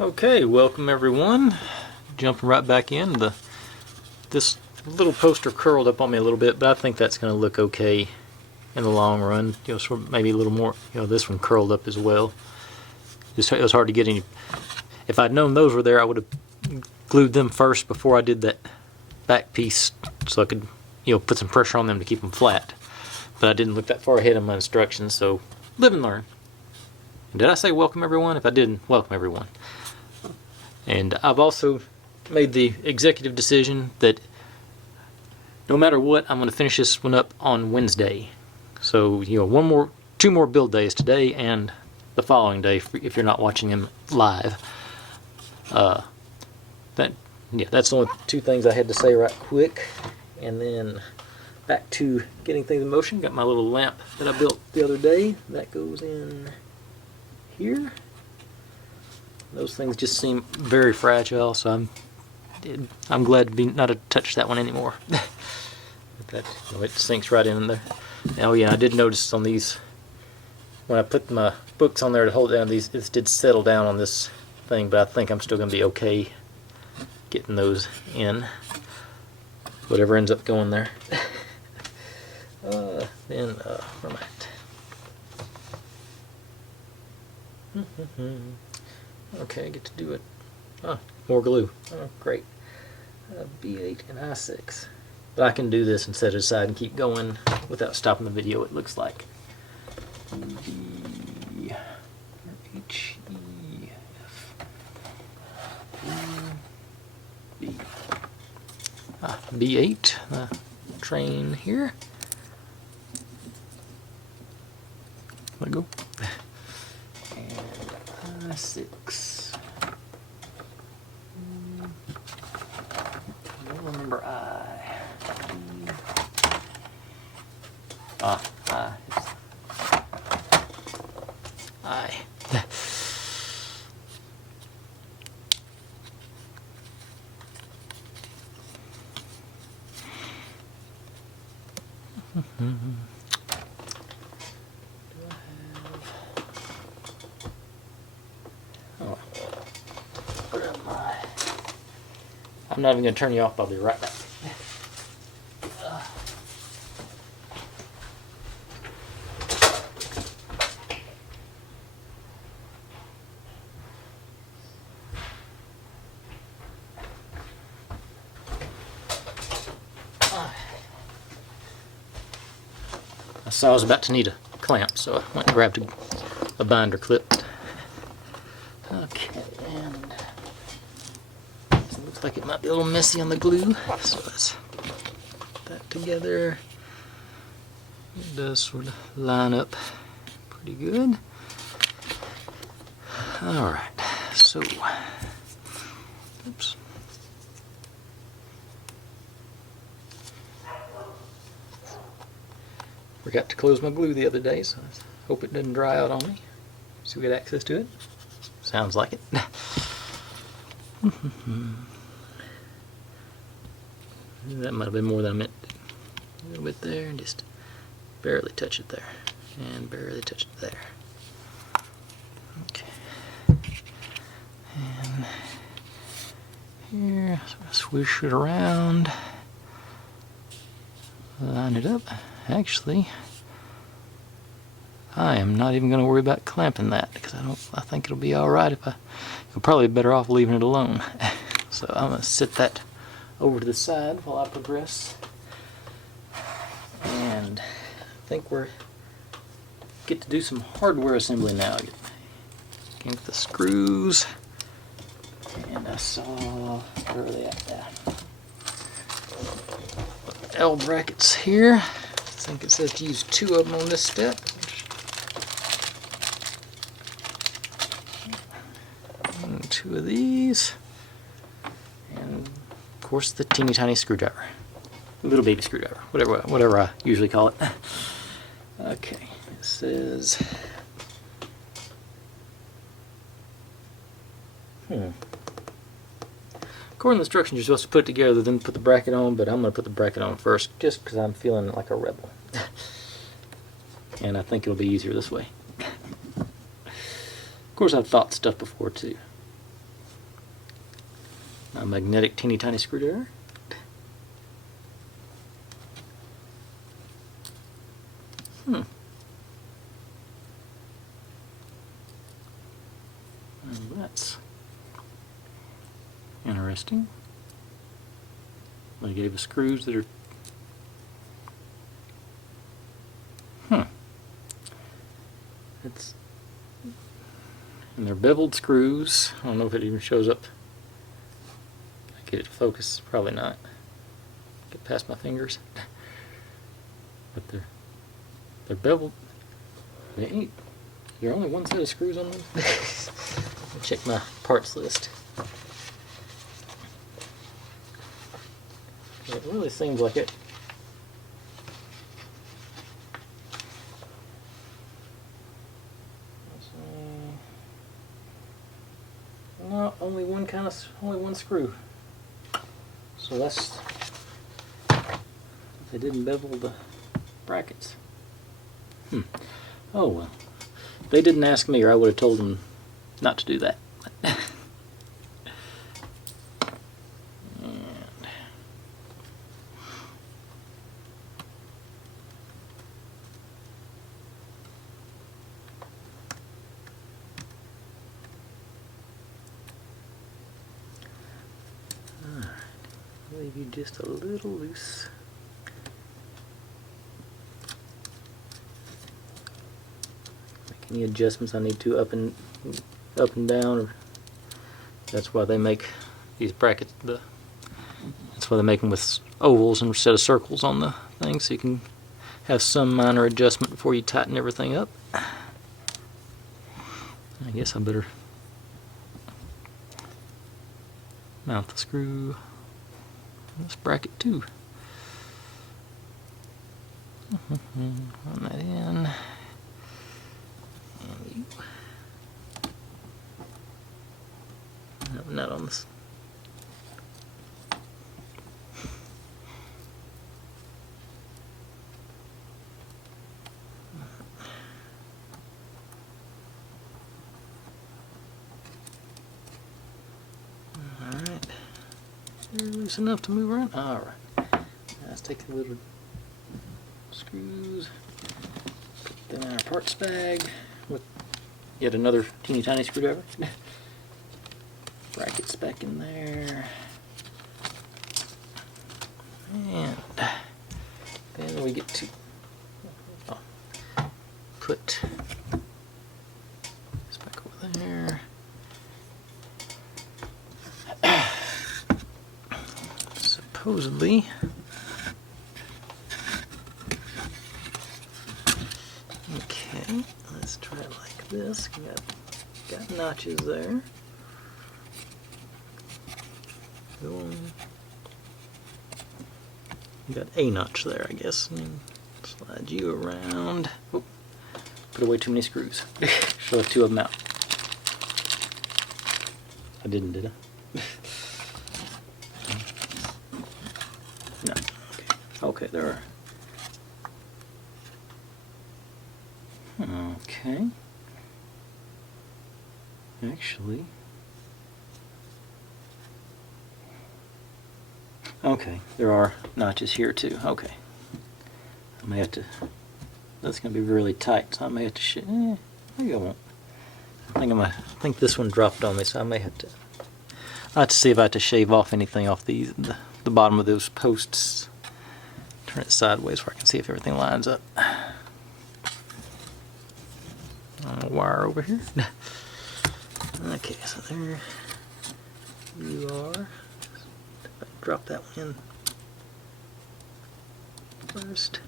Okay, welcome everyone. Jumping right back in. This little poster curled up on me a little bit, but I think that's going to look okay in the long run. You know, sort of maybe a little more. You know, this one curled up as well. It was hard to get any. If I'd known those were there, I would have glued them first before I did that back piece, so I could, you know, put some pressure on them to keep them flat. But I didn't look that far ahead in my instructions, so live and learn. And did I say welcome everyone? If I didn't, welcome everyone. And I've also made the executive decision that no matter what, I'm going to finish this one up on Wednesday. So, you know, two more build days, today and the following day, if you're not watching them live. That's the only two things I had to say right quick. And then back to getting things in motion. Got my little lamp that I built the other day. That goes in here. Those things just seem very fragile, so I'm glad to not to touch that one anymore. That, you know, it sinks right in there. Now, yeah, I did notice on these, when I put my books on there to hold down, these it did settle down on this thing, but I think I'm still going to be okay getting those in. Whatever ends up going there. Where am I at? Okay, I get to do it. Oh, more glue. Oh, great. B8 and I6. But I can do this and set it aside and keep going without stopping the video, it looks like. B, H, E, F, B. B8, the train here. Let go. And I6. I don't remember I. I. I'm not even going to turn you off, I'll be right back. I saw I was about to need a clamp, so I went and grabbed a binder clip. Okay, and it looks like it might be a little messy on the glue, so let's put that together. It does sort of line up pretty good. Alright, so, oops. Forgot to close my glue the other day, so I hope it doesn't dry out on me. So we get access to it. Sounds like it. That might have been more than I meant. A little bit there, and just barely touch it there. And barely touch it there. Okay. And here, swoosh it around. Line it up. Actually, I am not even going to worry about clamping that because I think it'll be all right. You'll probably be better off leaving it alone. So I'm going to sit that over to the side while I progress. And I think we're get to do some hardware assembly now. Get the screws. And I saw, where are they at now? L brackets here. I think it says to use 2 of them on this step. And 2 of these. And of course the teeny tiny screwdriver. Little baby screwdriver. Whatever I usually call it. Okay. It says according to the instructions, you're supposed to put it together, then put the bracket on, but I'm going to put the bracket on first, just because I'm feeling like a rebel. And I think it'll be easier this way. Of course, I've thought stuff before, too. A magnetic teeny tiny screwdriver. And that's interesting. They gave us screws that are and they're beveled screws. I don't know if it even shows up. I get it to focus, probably not. Get past my fingers. But they're beveled. They ain't. There's only one set of screws on them. Check my parts list. It really seems like it. No, only one screw. So that's, they didn't bevel the brackets. Oh well. They didn't ask me, or I would have told them not to do that. Leave you just a little loose. Make any adjustments I need to up and down. Or that's why they make these brackets. That's why they make them with ovals instead of circles on the thing, so you can have some minor adjustment before you tighten everything up. I guess I better mount the screw on this bracket too. Run that in. And you. No, not on this. Alright. You're loose enough to move around? Alright. Let's take the little screws, put them in our parts bag with yet another teeny tiny screwdriver. Brackets back in there. And then we get to put this back over there. Supposedly, okay, let's try it like this. Got notches there. Got a notch there, I guess. And slide you around. Oh, put away too many screws. Should have two of them out. I didn't, did I? No. Okay, there are. Okay. Actually. Okay, there are notches here too. Okay. I may have to. That's going to be really tight, so I may have to. Maybe I won't. I think this one dropped on me, so I may have to. I have to see if I have to shave off anything off the bottom of those posts. Turn it sideways where I can see if everything lines up. Wire over here. Okay, so there you are. Drop that one in first,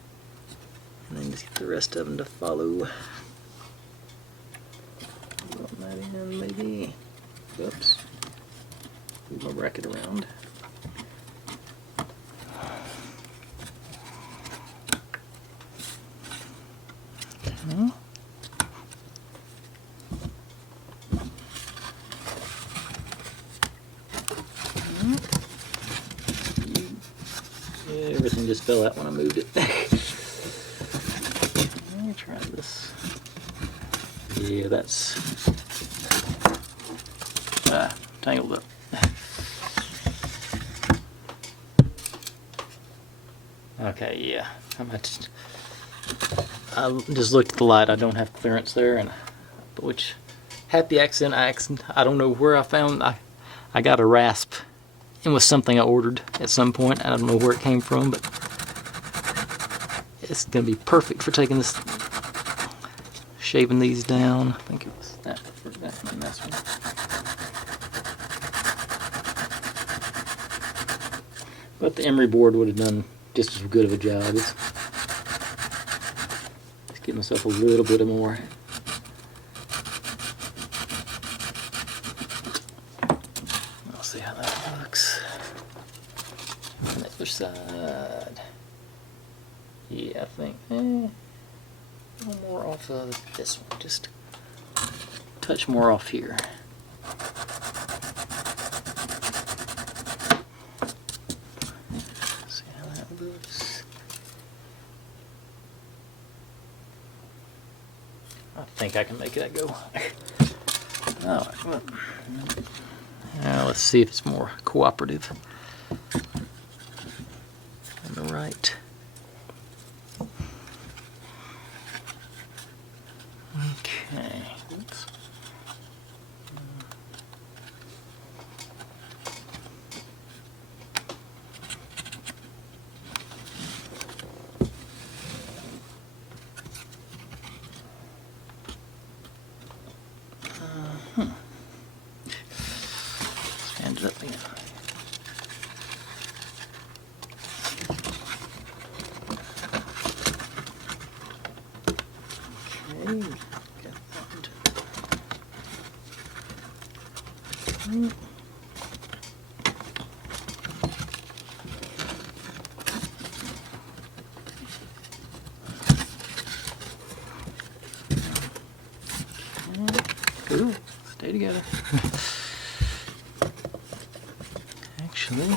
and then just get the rest of them to follow. Run that in, maybe. Oops. Move my bracket around. Okay. Everything just fell out when I moved it. Let me try this. Yeah, that's tangled up. Okay, yeah. I just looked at the light. I don't have clearance there, and which happy accident. I don't know where I found. I got a rasp. It was something I ordered at some point. I don't know where it came from, but it's gonna be perfect for taking this, shaving these down. I think it was that and this one. But the emery board would have done just as good of a job. Let's give myself a little bit more. I'll see how that looks. On the other side. Yeah, I think a little more off of this one. Just a touch more off here. See how that looks. I think I can make that go. Alright, well, now let's see if it's more cooperative. On the right. Okay. Oops. Stand it up again. Okay, get that. Ooh, stay together. Actually,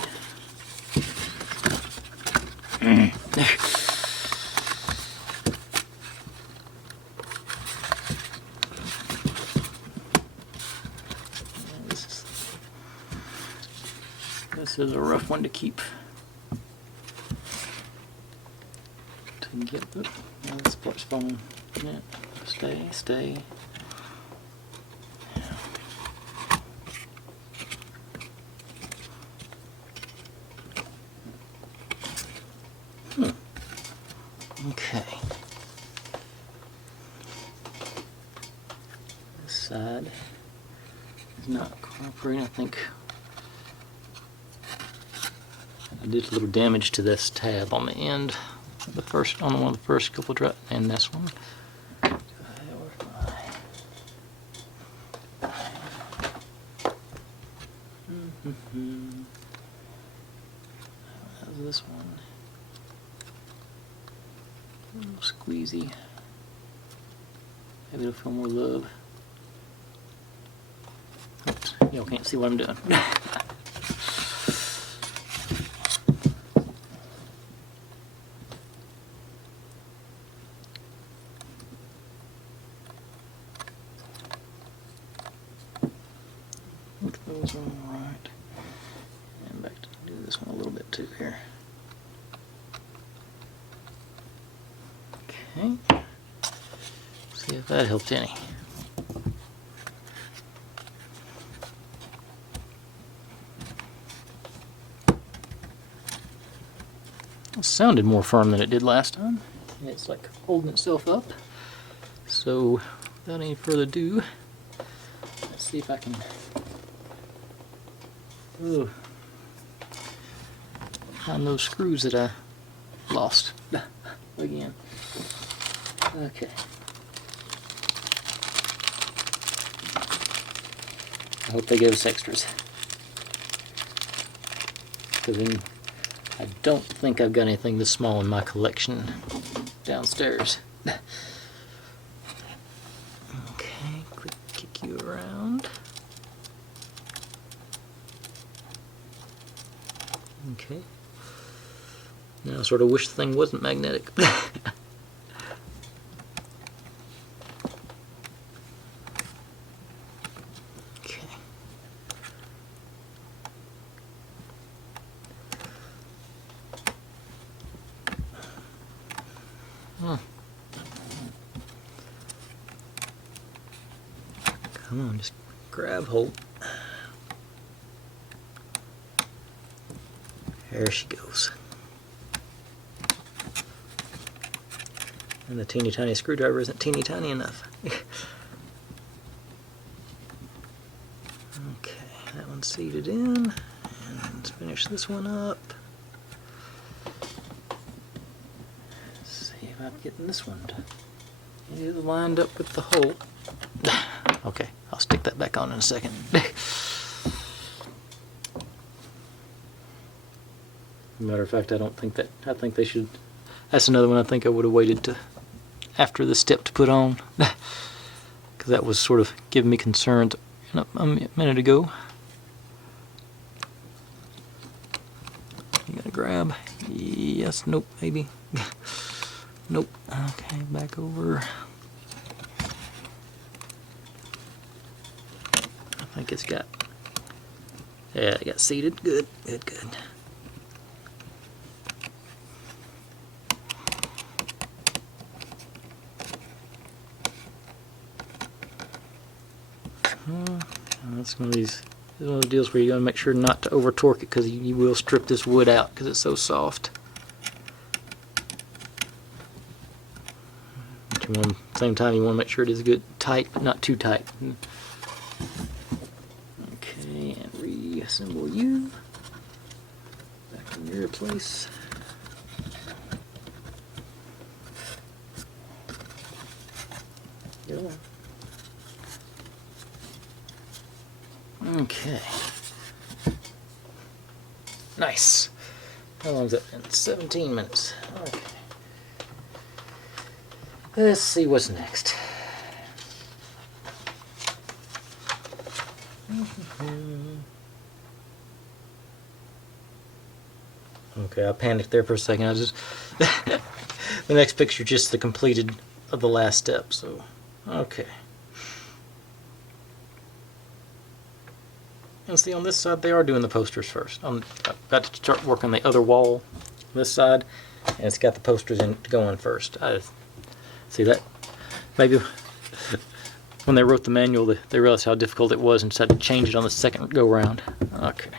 this is a rough one to keep. To get the this part's falling. Yeah, stay. Okay. This side is not cooperating. I think I did a little damage to this tab on the end. On one of the first couple drops, and this one. How's this one? A little squeezy. Maybe it'll feel more love. Oops, y'all can't see what I'm doing. Look at those on the right. And back to do this one a little bit too here. Okay. See if that helped any. It sounded more firm than it did last time. It's like holding itself up. So, without any further ado, let's see if I can find those screws that I lost again. Okay. I hope they gave us extras. Because then I don't think I've got anything this small in my collection downstairs. Okay, quick kick you around. Okay. Now I sort of wish the thing wasn't magnetic. come on, just grab hold. There she goes. And the teeny tiny screwdriver isn't teeny tiny enough. Okay, that one's seated in. And let's finish this one up. Let's see if I'm getting this one lined up with the hole. Okay, I'll stick that back on in a second. Matter of fact, I think they should. That's another one I think I would have waited to after the step to put on, because that was sort of giving me concerns a minute ago. You gotta grab. Yes. Nope. Maybe. Nope. Okay. Back over. I think it's got. Yeah, it got seated. Good. Good. Good. That's one of these deals where you gotta make sure not to over torque it, because you will strip this wood out because it's so soft. But you want, at the same time, you want to make sure it is good, tight, but not too tight. Okay, and reassemble you back in your place. Go on. Okay. Nice. How long has that been? 17 minutes. Okay. Let's see what's next. Okay, I panicked there for a second. I just the next picture just the completed of the last step. So, okay. And see, on this side they are doing the posters first. I've got to start working the other wall, this side, and it's got the posters going first. I see that maybe when they wrote the manual, they realized how difficult it was and decided to change it on the second go round. Okay.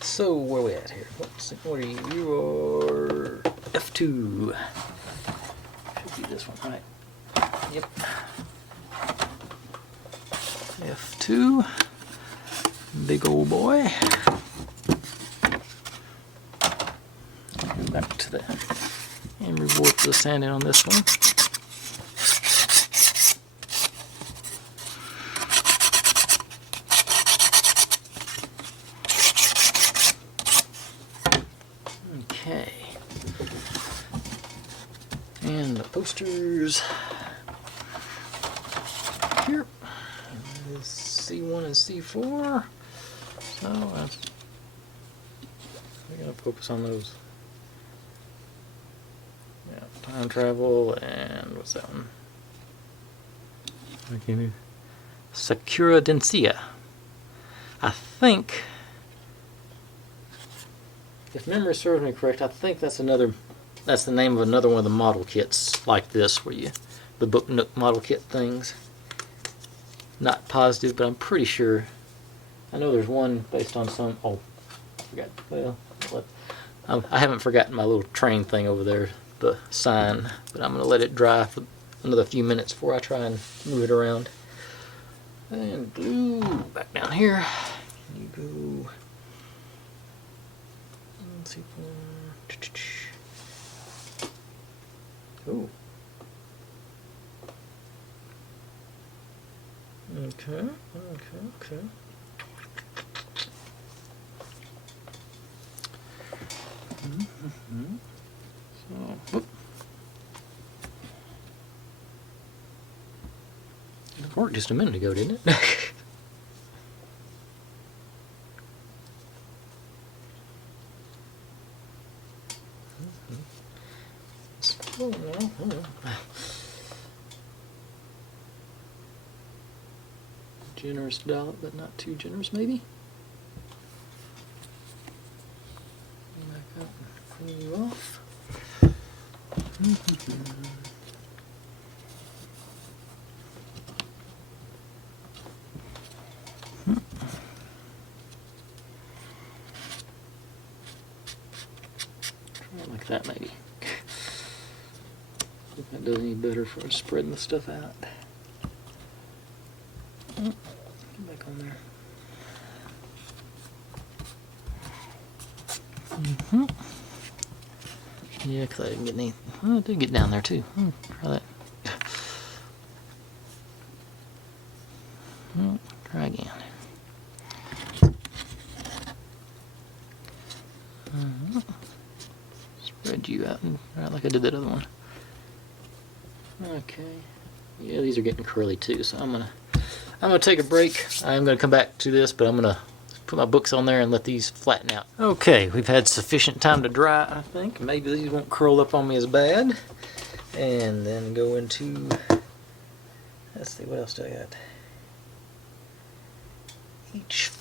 So where are we at here? What are you? You are F2. Should be this one, right? Yep. F2. Big old boy. Go back to the and rewarp the sanding on this one. Okay. And the posters here. C1 and C4. So we're gonna focus on those. Yeah, time travel and what's that one? Okay, Sakura Densia. I think, if memory serves me correct, I think that's the name of another one of the model kits like this, where the Book Nook model kit things. Not positive, but I'm pretty sure. I know there's one based on some. Oh, I forgot. Well, I haven't forgotten my little train thing over there, the sign, but I'm gonna let it dry for another few minutes before I try and move it around. And glue back down here. Can you go? Let's see. Oh. Okay. So, whoop. It worked just a minute ago, didn't it? Oh, no. Generous dollop, but not too generous, maybe. Back up and clean you off. that maybe. If that does any better for spreading the stuff out. Get back on there. Yeah, because I didn't get any. Oh, it did get down there too. Try that. Try again. Spread you out right like I did that other one. Okay. Yeah, these are getting curly too, so I'm gonna take a break. I'm gonna come back to this, but I'm gonna put my books on there and let these flatten out. Okay, we've had sufficient time to dry, I think. Maybe these won't curl up on me as bad. And then go into, let's see, what else do I got? H5.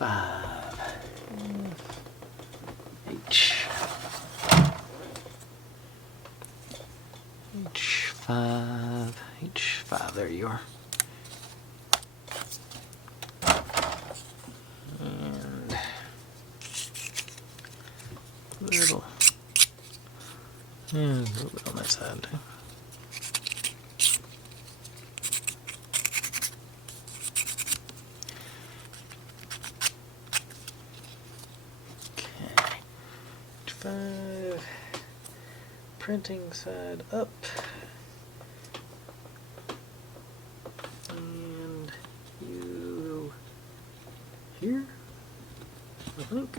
H5, there you are. And a little bit on that side too. Okay, H5, printing side up. And you here, I think.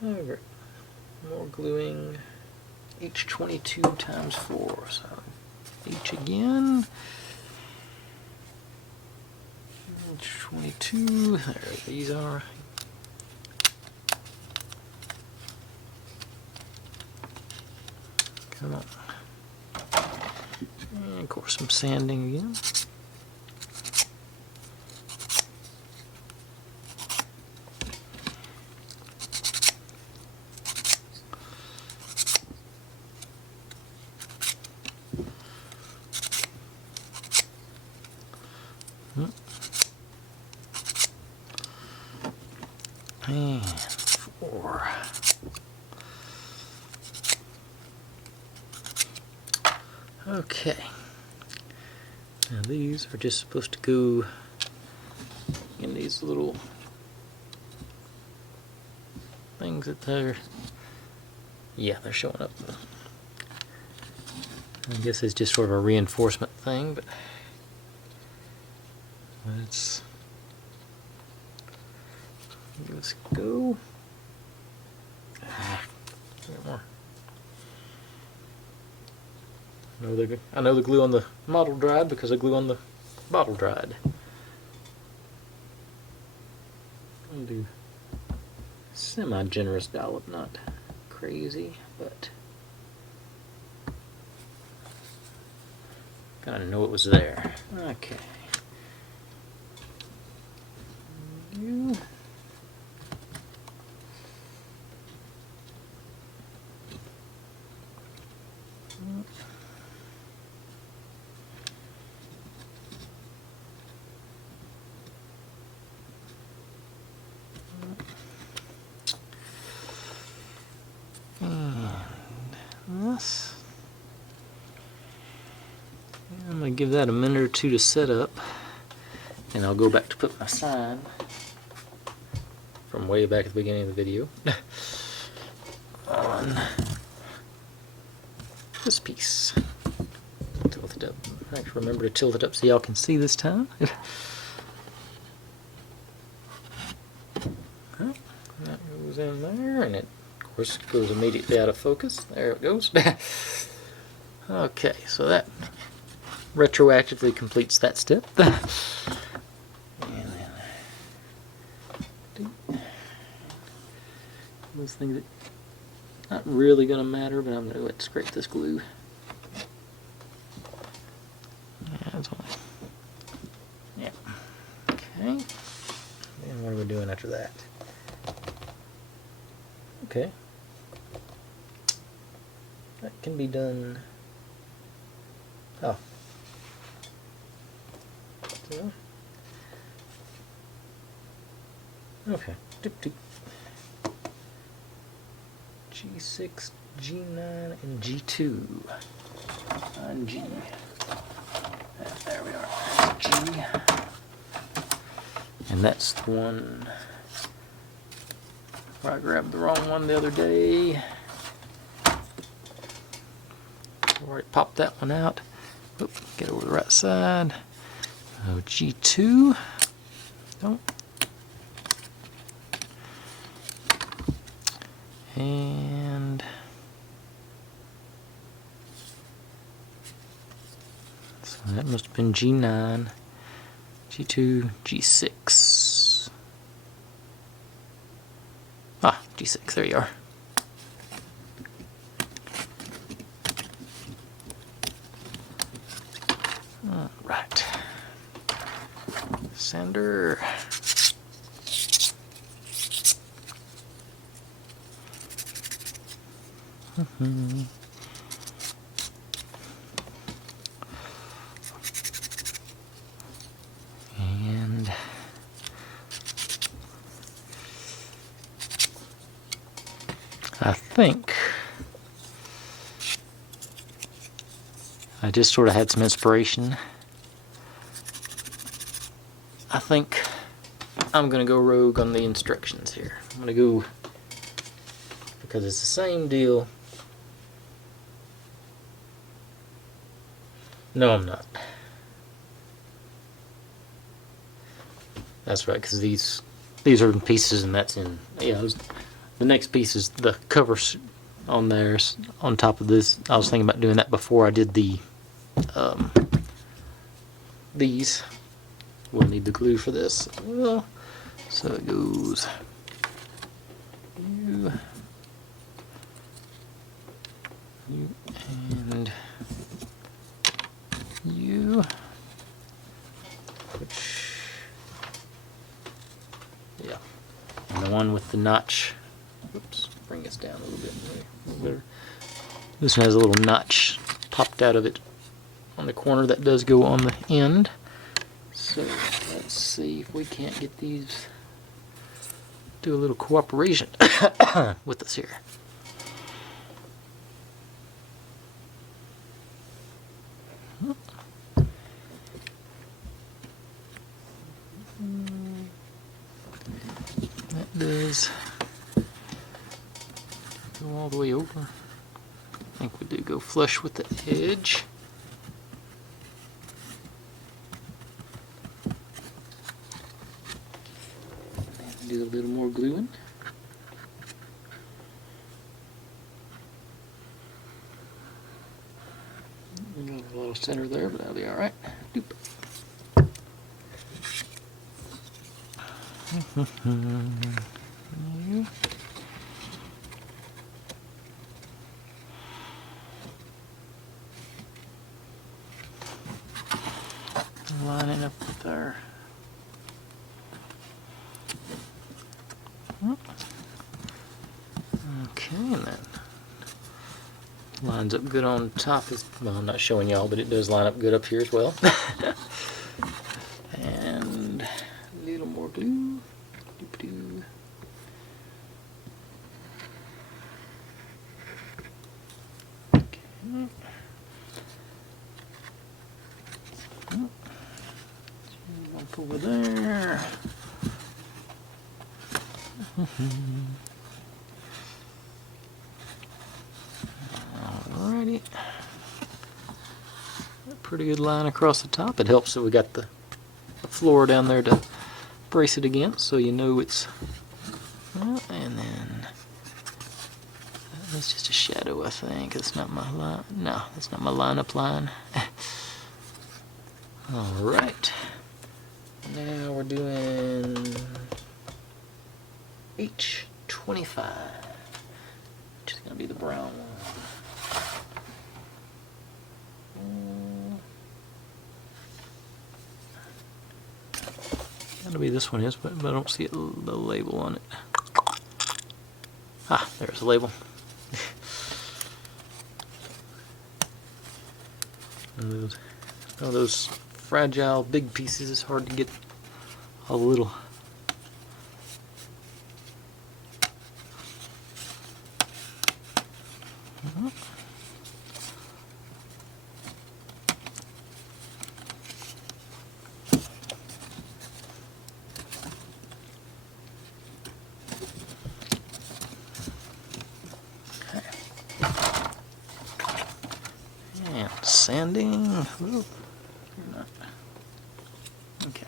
And we're more gluing H22 times 4, so H again. H22, there these are. Come on. And of course some sanding again. And 4. Okay. Now these are just supposed to go in these little things that they're, yeah, they're showing up. I guess it's just sort of a reinforcement thing, but let's give this a go. More. I know the glue on the model dried because the glue on the bottle dried. I'll do semi-generous dollop, not crazy, but gotta know it was there. Okay. You. This. I'm going to give that a minute or two to set up, and I'll go back to put my sign from way back at the beginning of the video on this piece. Tilt it up. Actually, remember to tilt it up so y'all can see this time. Okay. That goes in there, and it of course goes immediately out of focus. There it goes. Okay, so that retroactively completes that step. And then those things that not really going to matter, but I'm going to go ahead and scrape this glue. Yeah, that's all. Yeah. Okay. And what are we doing after that? Okay. That can be done. Oh. So, Okay. Doop, doop. G6, G9, and G2. On G. There we are. That's G. And that's the one where I grabbed the wrong one the other day. Already popped that one out. Oop, get over the right side. Oh, G2. Don't. And so that must have been G9, G2, G6. Ah, G6, there you are. All right. Sander. And I think I just sort of had some inspiration. I think I'm going to go rogue on the instructions here. I'm going to go, because it's the same deal. No, I'm not. That's right, because these are in pieces, and that's in, yeah, the next piece is the covers on there, on top of this. I was thinking about doing that before I did the these. We'll need the glue for this as well. So it goes you, and you, which, yeah, and the one with the notch. Oops, bring this down a little bit better. This one has a little notch popped out of it on the corner that does go on the end. So let's see if we can't get these, do a little cooperation with us here. That does go all the way over. I think we do go flush with the edge. And do a little more gluing. A little center there, but that'll be all right. Doop. Lining up with our okay, and that lines up good on top. Well, I'm not showing y'all, but it does line up good up here as well. And a little more glue. Doop-doo. Okay. Up over there. Alrighty. A pretty good line across the top. It helps that we got the floor down there to brace it against, so you know it's. And then that's just a shadow, I think. It's not my line. No, that's not my lineup line. Alright. Now we're doing H25, which is going to be the brown one. That'll be this one is, but I don't see the label on it. Ah, there's the label. One of those fragile big pieces is hard to get all the little And sanding. Ooh, you're not. Okay.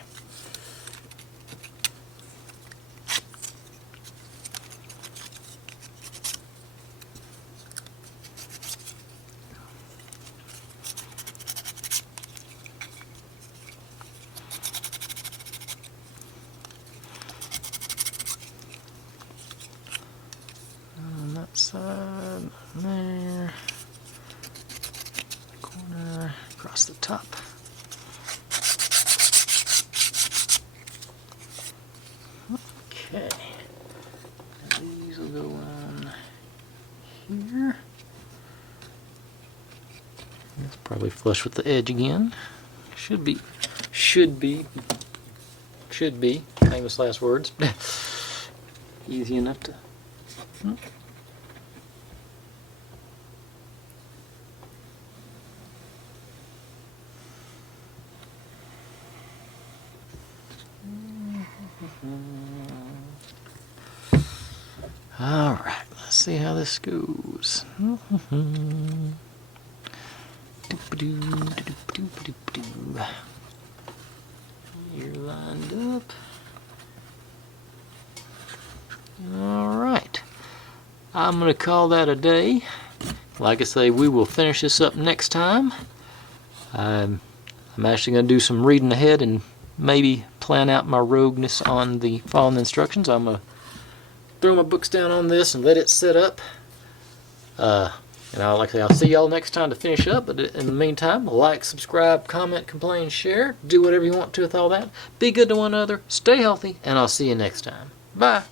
On that side, there. Corner, across the top. Okay. And these will go on here. It's probably flush with the edge again. Should be. Famous last words. Easy enough to. All right, let's see how this goes. You're lined up. All right, I'm going to call that a day. Like I say, we will finish this up next time. I'm actually going to do some reading ahead and maybe plan out my rogueness on the following instructions. I'm going to throw my books down on this and let it set up. And like I say, I'll see y'all next time to finish up. But in the meantime, like, subscribe, comment, complain, share. Do whatever you want to with all that. Be good to one another. Stay healthy. And I'll see you next time. Bye.